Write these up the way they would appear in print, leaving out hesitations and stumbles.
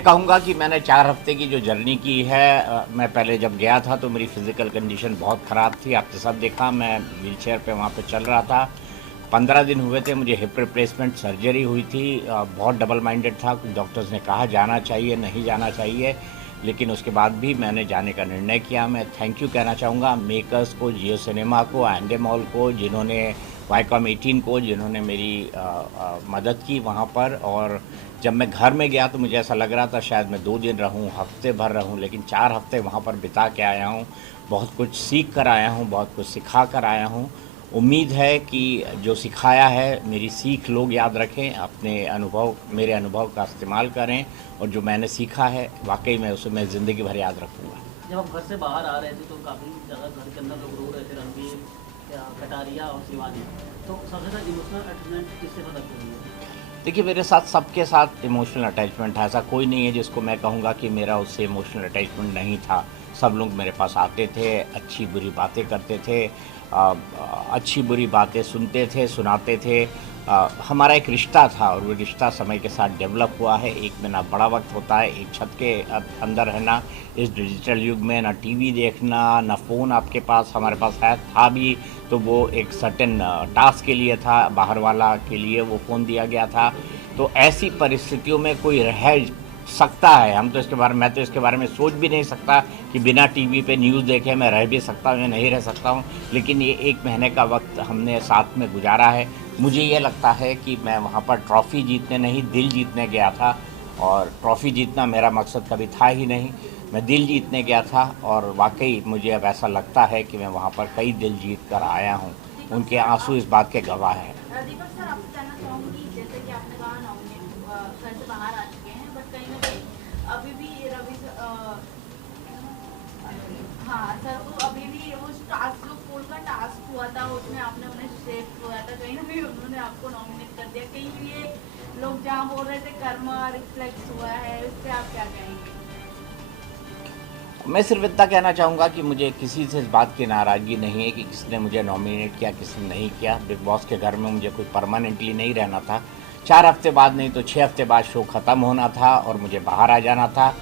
मैं कहूँगा कि मैंने 4 हफ्ते की जो जर्नी की है, मैं पहले जब गया था तो मेरी फ़िज़िकल कंडीशन बहुत ख़राब थी। आपने सब देखा, मैं व्हीलचेयर पे वहाँ पे चल रहा था। 15 दिन हुए थे, मुझे हिप रिप्लेसमेंट सर्जरी हुई थी। बहुत डबल माइंडेड था, कुछ डॉक्टर्स ने कहा जाना चाहिए, नहीं जाना चाहिए, लेकिन उसके बाद भी मैंने जाने का निर्णय किया। मैं थैंक यू कहना चाहूँगा मेकर्स को, जियो सिनेमा को, एंडे मॉल को, जिन्होंने वाईकॉम 18 को, जिन्होंने मेरी मदद की वहाँ पर। और जब मैं घर में गया तो मुझे ऐसा लग रहा था शायद मैं 2 दिन रहूँ, हफ्ते भर रहूँ, लेकिन 4 हफ्ते वहाँ पर बिता के आया हूँ। बहुत कुछ सीख कर आया हूँ, बहुत कुछ सिखा कर आया हूँ। उम्मीद है कि जो सिखाया है, मेरी सीख लोग याद रखें, अपने अनुभव, मेरे अनुभव का इस्तेमाल करें, और जो मैंने सीखा है वाकई में उसे मैं ज़िंदगी भर याद रखूँगा। जब आप घर से बाहर आ रहे थे तो काफ़ी ज़्यादा घर के अंदर लोग रो रहे थे, रणबीर, कटारिया और शिवानी। तो सबसे ज़्यादा इमोशनल अटैचमेंट किससे पता चली है? देखिए, मेरे साथ सबके साथ इमोशनल अटैचमेंट है। ऐसा कोई नहीं है जिसको मैं कहूँगा कि मेरा उससे इमोशनल अटैचमेंट नहीं था। सब लोग मेरे पास आते थे, अच्छी बुरी बातें करते थे, अच्छी बुरी बातें सुनते थे, सुनाते थे। हमारा एक रिश्ता था और वो रिश्ता समय के साथ डेवलप हुआ है। एक में ना बड़ा वक्त होता है, एक छत के अंदर रहना इस डिजिटल युग में, ना टीवी देखना, ना फ़ोन आपके पास, हमारे पास है था भी तो वो एक सर्टेन टास्क के लिए था, बाहर वाला के लिए वो फ़ोन दिया गया था। तो ऐसी परिस्थितियों में कोई रह सकता है, हम तो इसके बारे मैं तो इसके बारे में सोच भी नहीं सकता कि बिना टीवी पे न्यूज़ देखे मैं रह भी सकता हूँ या नहीं रह सकता हूँ। लेकिन ये 1 महीने का वक्त हमने साथ में गुजारा है। मुझे ये लगता है कि मैं वहाँ पर ट्रॉफ़ी जीतने नहीं, दिल जीतने गया था, और ट्रॉफ़ी जीतना मेरा मकसद कभी था ही नहीं। मैं दिल जीतने गया था, और वाकई मुझे अब ऐसा लगता है कि मैं वहाँ पर कई दिल जीत कर आया हूँ। उनके आंसू इस बात के गवाह हैं। दीपक सर, आपसे जानना चाहूँगी, जैसे कि आपने कहा घर से बाहर आ चुके हैं, बट कहीं ना कहीं अभी भी हाँ सर, तो अभी भी वो टास्क, जो पोल का टास्क हुआ था, उसमें आपने उन्हें सेव किया था, कहीं ना कहीं उन्होंने आपको नॉमिनेट कर दिया। कहीं ये लोग जहाँ बोल रहे थे कर्मा रिफ्लेक्स हुआ है, इस पर आप क्या कहेंगे? मैं सिर्फ इतना कहना चाहूँगा कि मुझे किसी से इस बात की नाराज़गी नहीं है कि किसने मुझे नॉमिनेट किया, किसने नहीं किया। बिग बॉस के घर में मुझे कोई परमानेंटली नहीं रहना था। 4 हफ्ते बाद नहीं तो 6 हफ्ते बाद शो ख़त्म होना था और मुझे बाहर आ जाना था।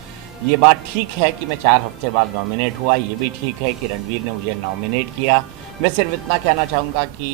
ये बात ठीक है कि मैं 4 हफ्ते बाद नॉमिनेट हुआ, ये भी ठीक है कि रणवीर ने मुझे नॉमिनेट किया। मैं सिर्फ इतना कहना चाहूँगा कि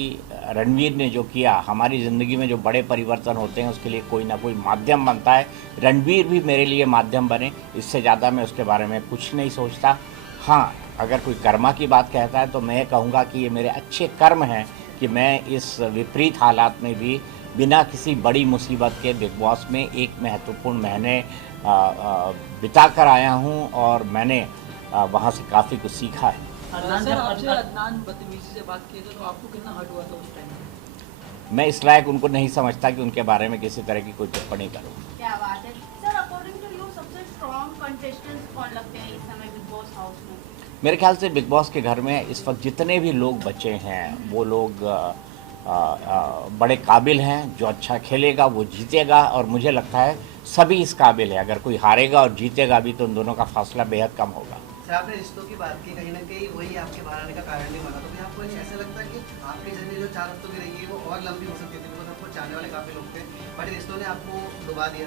रणवीर ने जो किया, हमारी ज़िंदगी में जो बड़े परिवर्तन होते हैं उसके लिए कोई ना कोई माध्यम बनता है। रणवीर भी मेरे लिए माध्यम बने, इससे ज़्यादा मैं उसके बारे में कुछ नहीं सोचता। हाँ, अगर कोई कर्मा की बात कहता है तो मैं कहूँगा कि ये मेरे अच्छे कर्म हैं कि मैं इस विपरीत हालात में भी बिना किसी बड़ी मुसीबत के बिग बॉस में एक महत्वपूर्ण महीने बिता कर आया हूँ, और मैंने वहाँ से काफ़ी कुछ सीखा है। अदनान, सर, जब आपसे अदनान बदतमीजी से बात की थी तो आपको कितना हर्ट हुआ था उस टाइम? मैं इस लायक उनको नहीं समझता कि उनके बारे में किसी तरह की कोई टिप्पणी करूँ। क्या बात है सर, अकॉर्डिंग टू यू सबसे स्ट्रॉन्ग कंटेस्टेंट्स कौन लगते हैं इस समय बिग बॉस हाउस में? मेरे ख्याल से बिग बॉस के घर में इस वक्त जितने भी लोग बचे हैं वो लोग बड़े काबिल हैं। जो अच्छा खेलेगा वो जीतेगा, और मुझे लगता है सभी इस काबिल है। अगर कोई हारेगा और जीतेगा भी तो उन दोनों का फासला बेहद कम होगा। सर, आपने रिश्तों की बात की, कहीं ना कहीं वही आपके बाहर आने का कारण नहीं बना, तो फिर आपको ऐसा लगता है कि आपकी जर्नी जो 4 हफ्तों की रहेगी वो और लंबी हो सकती थी, बिकॉज आपको चाहने वाले काफ़ी लोग थे, बट रिश्तों ने आपको डुबा दिया।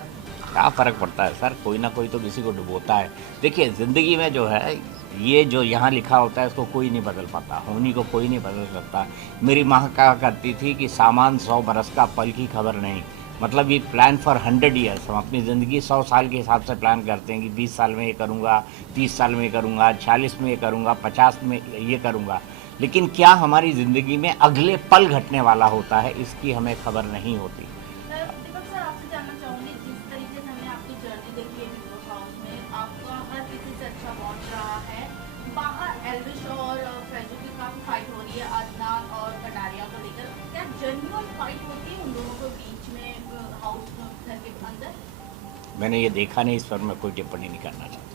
क्या फ़र्क पड़ता है सर, कोई ना कोई तो किसी को डुबोता है। देखिए, ज़िंदगी में जो है, ये जो यहाँ लिखा होता है इसको कोई नहीं बदल पाता, होनी को कोई नहीं बदल सकता। मेरी माँ कहा करती थी कि सामान 100 बरस का, पल की खबर नहीं। मतलब ये प्लान फॉर 100 ईयर्स, हम अपनी ज़िंदगी 100 साल के हिसाब से प्लान करते हैं कि 20 साल में ये करूँगा, 30 साल में ये करूँगा, 40 में ये करूँगा, 50 में ये करूँगा। लेकिन क्या हमारी ज़िंदगी में अगले पल घटने वाला होता है, इसकी हमें खबर नहीं होती। सर, दीपक सर, आपसे जानना चाहूँगी, जिस तरीके से हमने आपकी जर्नी देखी है बिग बॉस हाउस में, आपका हर किसी से अच्छा बॉन्ड रहा है। बाहर एल्विश और फैजू की काफ़ी फाइट हो रही है, अदनान और कटारिया को लेकर। क्या जेन्युइन फाइट होती है उन दोनों के बीच में हाउस घर के अंदर? मैंने ये देखा नहीं, इस पर मैं कोई टिप्पणी नहीं करना चाहता।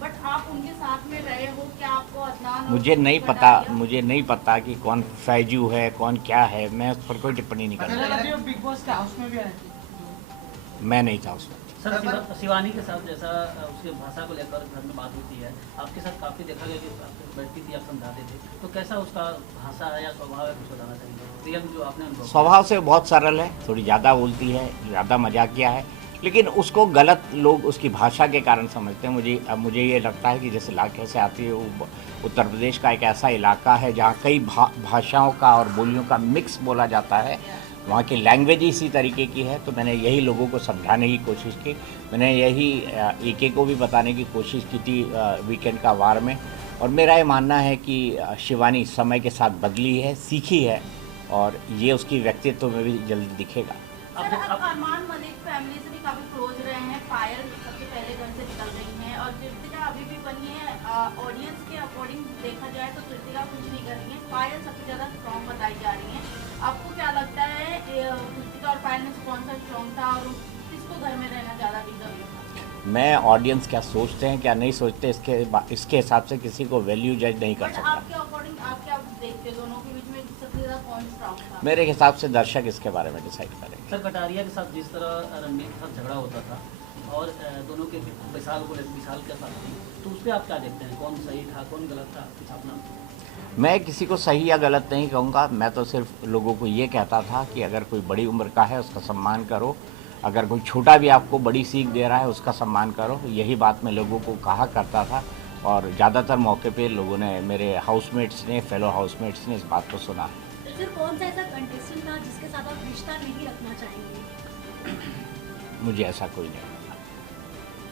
बट आप उनके साथ में रहे हो, क्या आपको अदनान और मुझे नहीं पता कि कौन फैजू है, कौन क्या है। मैं उस पर कोई टिप्पणी नहीं करना। सर, अभी वो बिग बॉस के हाउस में भी आए थे। मैं नहीं था उसमें। सर, शिवानी के साथ जैसा उसके भाषा को लेकर घर में बात होती है, आपके साथ काफ़ी देखा गया कि आप बैठती थी, आप समझाते थे, तो कैसा उसका भाषा है या स्वभाव है, कुछ बताना चाहिए? रियल जो आपने अनुभव स्वभाव से बहुत सरल है, थोड़ी ज़्यादा बोलती है, ज़्यादा मजाकिया है, लेकिन उसको गलत लोग उसकी भाषा के कारण समझते हैं। मुझे ये लगता है कि जिस इलाके से आती है वो उत्तर प्रदेश का एक ऐसा इलाका है जहाँ कई भाषाओं का और बोलियों का मिक्स बोला जाता है। वहाँ की लैंग्वेज इसी तरीके की है। तो मैंने यही लोगों को समझाने की कोशिश की। मैंने यही एके को भी बताने की कोशिश की थी वीकेंड का वार में। और मेरा ये मानना है कि शिवानी समय के साथ बदली है, सीखी है, और ये उसकी व्यक्तित्व में भी जल्दी दिखेगा। सर, आप अरमान मलिक फैमिली से भी काफी क्लोज रहे हैं। पायल सबसे पहले घर से निकल रही हैं और कृतिका अभी भी बनी है। ऑडियंस के अकॉर्डिंग देखा जाए तो कृतिका कुछ नहीं कर रही है, पायल सबसे ज्यादा स्ट्रॉन्ग बताई जा रही है। आपको क्या लगता है कृतिका और पायल में से कौन सा स्ट्रॉन्ग था और किसको घर में रहना ज्यादा डिजर्व था? मैं ऑडियंस क्या सोचते हैं क्या नहीं सोचते इसके हिसाब से किसी को वैल्यू जज नहीं कर बट सकता। आपके अकॉर्डिंग आप क्या देखते हैं दोनों के बीच में सबसे ज्यादा कौन स्ट्रॉन्ग था? मेरे हिसाब से दर्शक इसके बारे में डिसाइड करेंगे। सर, कटारिया के साथ जिस तरह रणबीर के साथ झगड़ा होता था और दोनों के विशाल के साथ थी, तो उस पर आप क्या देखते हैं? कौन सही था, कौन गलत था? कुछ अपना। मैं किसी को सही या गलत नहीं कहूँगा। मैं तो सिर्फ लोगों को ये कहता था कि अगर कोई बड़ी उम्र का है उसका सम्मान करो, अगर कोई छोटा भी आपको बड़ी सीख दे रहा है उसका सम्मान करो। यही बात मैं लोगों को कहा करता था और ज़्यादातर मौके पे लोगों ने, मेरे हाउसमेट्स ने, फेलो हाउसमेट्स ने इस बात को सुना है। सर, कौन सा ऐसा कंटेस्टेंट था जिसके साथ आप रिश्ता नहीं रखना चाहेंगे? मुझे ऐसा कोई नहीं पता।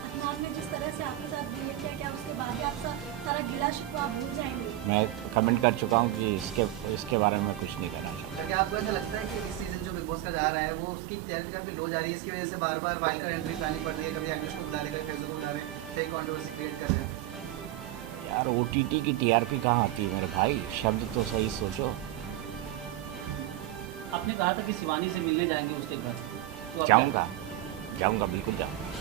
अदनान ने जिस तरह से आपके साथ बिहेव किया, क्या उसके बाद भी आपका सारा गिला शिकवा आप भूल जाएंगे? मैं कमेंट कर चुका हूँ कि इसके बारे में कुछ नहीं कहना चाहता। क्या आपको ऐसा लगता है कि इस सीजन जो बिग बॉस का जा रहा है वो उसकी तैयारी काफी लो जा रही है, इसकी वजह से बार बार वाइल्ड कार्ड एंट्री प्लानिंग पड़ रही है, कभी एंग्लिश को बुला रहे, कभी फेसबुक को बुला रहे, फेक कंट्रोवर्सी क्रिएट कर रहे हैं? यार OTT की TRP कहाँ आती है मेरे भाई? शब्द तो सही सोचो। आपने कहा था कि शिवानी से मिलने जाएंगे उसके घर, तो आप जाऊँगा बिल्कुल जाऊँगा।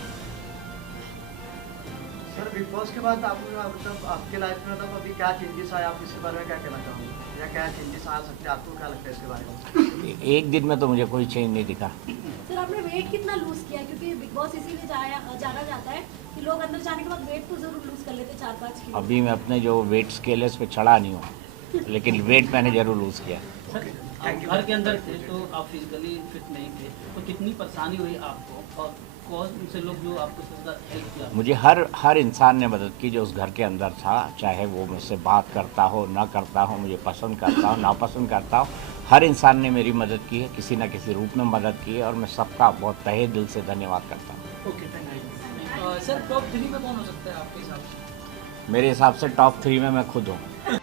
सर, बिग बॉस के बाद मतलब आपके लाइफ में मतलब अभी क्या चेंजेस आए, आप इसके बारे में क्या कहना चाहोगे, या क्या चेंजेस आ सकते हैं? आपको क्या लगता है इसके बारे में? एक दिन में तो मुझे कोई चेंज नहीं दिखा। सर, आपने वेट कितना लूज किया? क्योंकि बिग बॉस इसीलिए जाना जाता है कि लोग अंदर जाने के बाद वेट तो जरूर लूज कर लेते, 4-5 किलो। अभी मैं अपने जो वेट स्केल है उस पर चढ़ा नहीं हूँ, लेकिन वेट मैंने जरूर लूज़ किया। सर, आप घर के अंदर थे तो आप फिजिकली फिट नहीं थे, तो कितनी परेशानी हुई आपको और कौन से लोग जो आपको सबसे ज़्यादा हेल्प किया? मुझे हर इंसान ने मदद की जो उस घर के अंदर था, चाहे वो मुझसे बात करता हो, ना करता हो, मुझे पसंद करता हो, नापसंद करता हो, हर इंसान ने मेरी मदद की है, किसी न किसी रूप में मदद की है, और मैं सबका बहुत तहे दिल से धन्यवाद करता हूँ। Okay, thank you. Sir, top 3 में कौन हो सकता है आपके हिसाब से? मेरे हिसाब से टॉप 3 में मैं खुद हूँ।